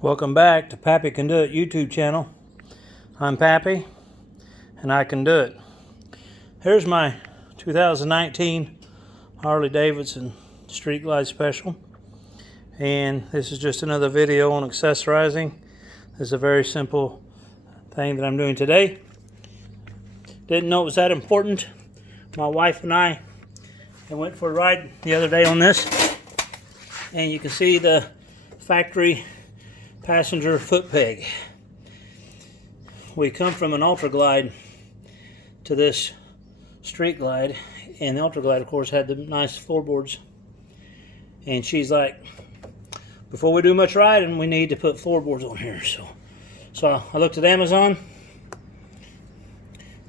Welcome back to Pappy Can Do It YouTube channel. I'm Pappy and I can do it. Here's my 2019 Harley Davidson Street Glide Special, and this is just another video on accessorizing. This is a very simple thing that I'm doing today. Didn't know it was that important. My wife and I went for a ride the other day on this, and you can see the factory passenger foot peg. We come from an Ultra Glide to this Street Glide, and the Ultra Glide of course had the nice floorboards, and she's like, before we do much riding we need to put floorboards on here. So I looked at Amazon,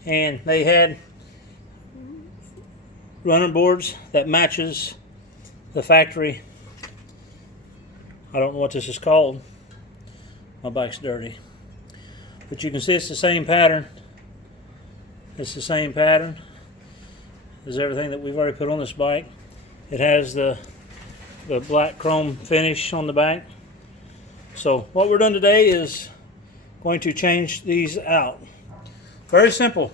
and they had running boards that matches the factory. I don't know what this is called. My bike's dirty. But you can see it's the same pattern. It's the same pattern as everything that we've already put on this bike. It has the black chrome finish on the back. So what we're doing today is going to change these out. Very simple.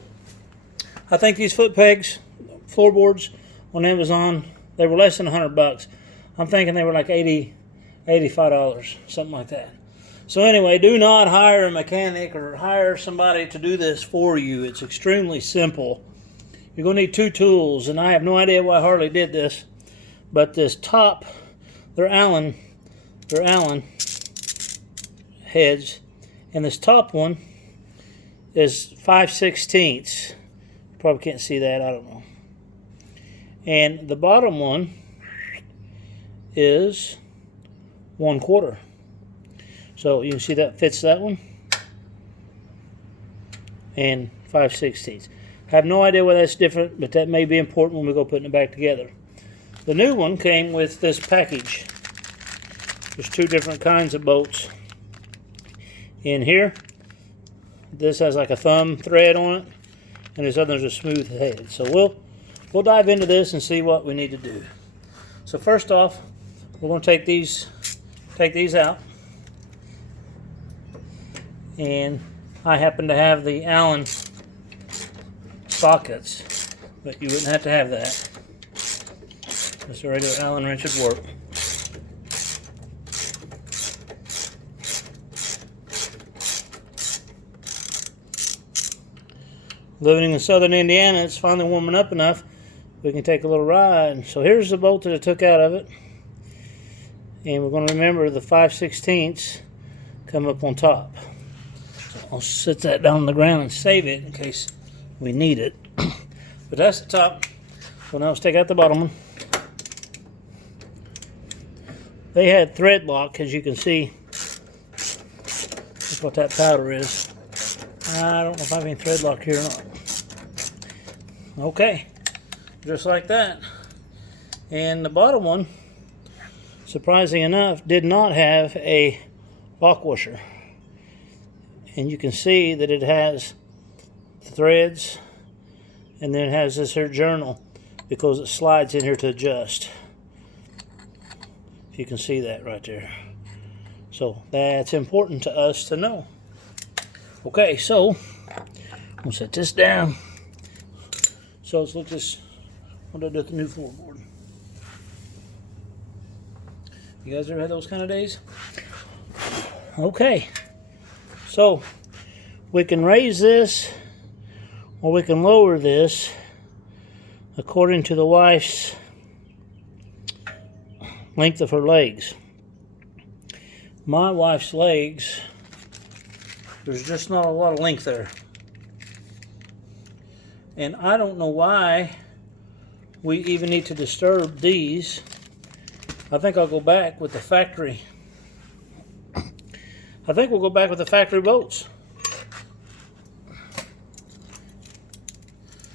I think these foot pegs, floorboards on Amazon, they were less than $100. I'm thinking they were like $85, something like that. So anyway, do not hire a mechanic or hire somebody to do this for you. It's extremely simple. You're going to need two tools, and I have no idea why Harley did this, but this top, they're Allen heads, and this top one is 5/16. Probably can't see that, I don't know. And the bottom one is 1/4. So you can see that fits that one, and 5/16. I have no idea why that's different, but that may be important when we go putting it back together. The new one came with this package. There's two different kinds of bolts in here. This has like a thumb thread on it, and this other's a smooth head. So we'll dive into this and see what we need to do. So first off, we're going to take these out. And I happen to have the Allen sockets, but you wouldn't have to have that. Just a regular Allen wrench would work. Living in southern Indiana, it's finally warming up enough we can take a little ride. So here's the bolt that I took out of it, and we're going to remember the 5/16 come up on top. I'll sit that down on the ground and save it in case we need it. But that's the top. So now let's take out the bottom one. They had thread lock, as you can see. That's what that powder is. I don't know if I have any thread lock here or not. Okay, just like that. And the bottom one, surprising enough, did not have a lock washer. And you can see that it has threads, and then it has this here journal because it slides in here to adjust. You can see that right there. So that's important to us to know. Okay, so we'll set this down. So let's look this. What did I do with the new floorboard? You guys ever had those kind of days? Okay. So we can raise this or we can lower this according to the wife's length of her legs. My wife's legs, there's just not a lot of length there. And I don't know why we even need to disturb these. I think I'll go back with the factory. I think we'll go back with the factory bolts.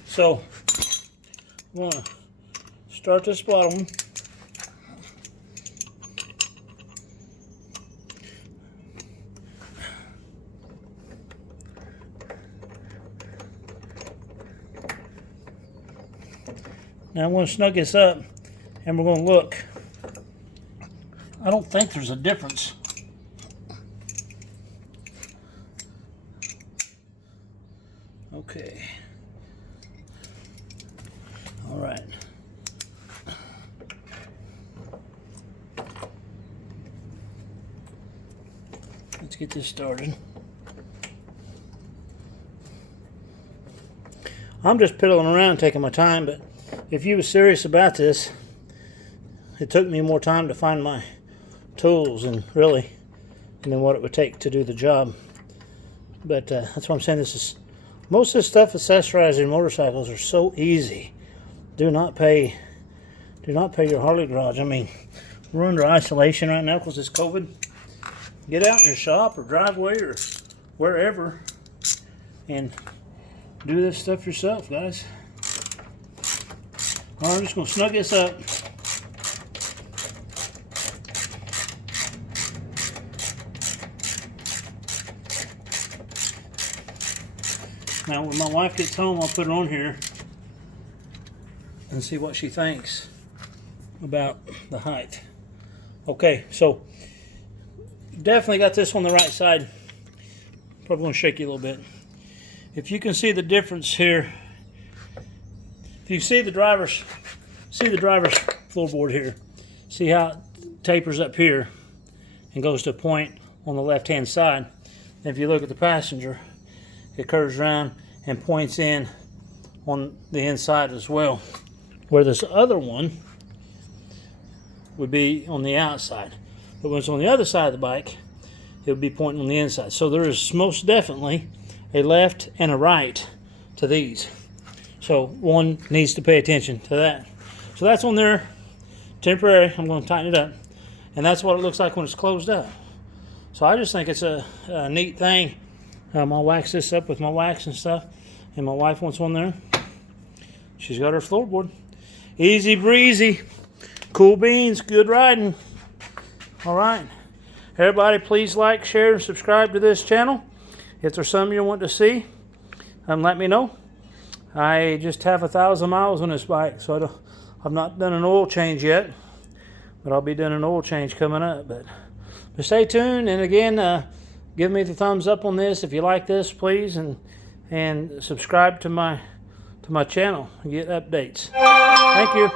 So I'm going to start this bottom one. Now I'm going to snug this up, and we're going to look. I don't think there's a difference Okay. All right. Let's get this started. I'm just piddling around taking my time, but if you were serious about this, it took me more time to find my tools and than what it would take to do the job. But that's what I'm saying. Most of this stuff accessorizing motorcycles are so easy. Do not pay your Harley garage. I mean, we're under isolation right now because it's COVID. Get out in your shop or driveway or wherever and do this stuff yourself, guys. All right, I'm just going to snug this up. Now, when my wife gets home, I'll put her on here and see what she thinks about the height. Okay, so definitely got this on the right side. Probably going to shake you a little bit. If you can see the difference here, if you see the driver's floorboard here, see how it tapers up here and goes to a point on the left-hand side. And if you look at the passenger, it curves around and points in on the inside as well, where this other one would be on the outside. But when it's on the other side of the bike, it would be pointing on the inside. So there is most definitely a left and a right to these. So one needs to pay attention to that. So that's on there, temporary. I'm going to tighten it up. And that's what it looks like when it's closed up. So I just think it's a neat thing. I'll wax this up with my wax and stuff. And my wife wants one there. She's got her floorboard. Easy breezy. Cool beans. Good riding. All right. Everybody, please like, share, and subscribe to this channel. If there's something you want to see, let me know. I just have 1,000 miles on this bike, so I've not done an oil change yet. But I'll be doing an oil change coming up. But stay tuned. And again, give me the thumbs up on this if you like this, please, and subscribe to my channel and get updates. Thank you.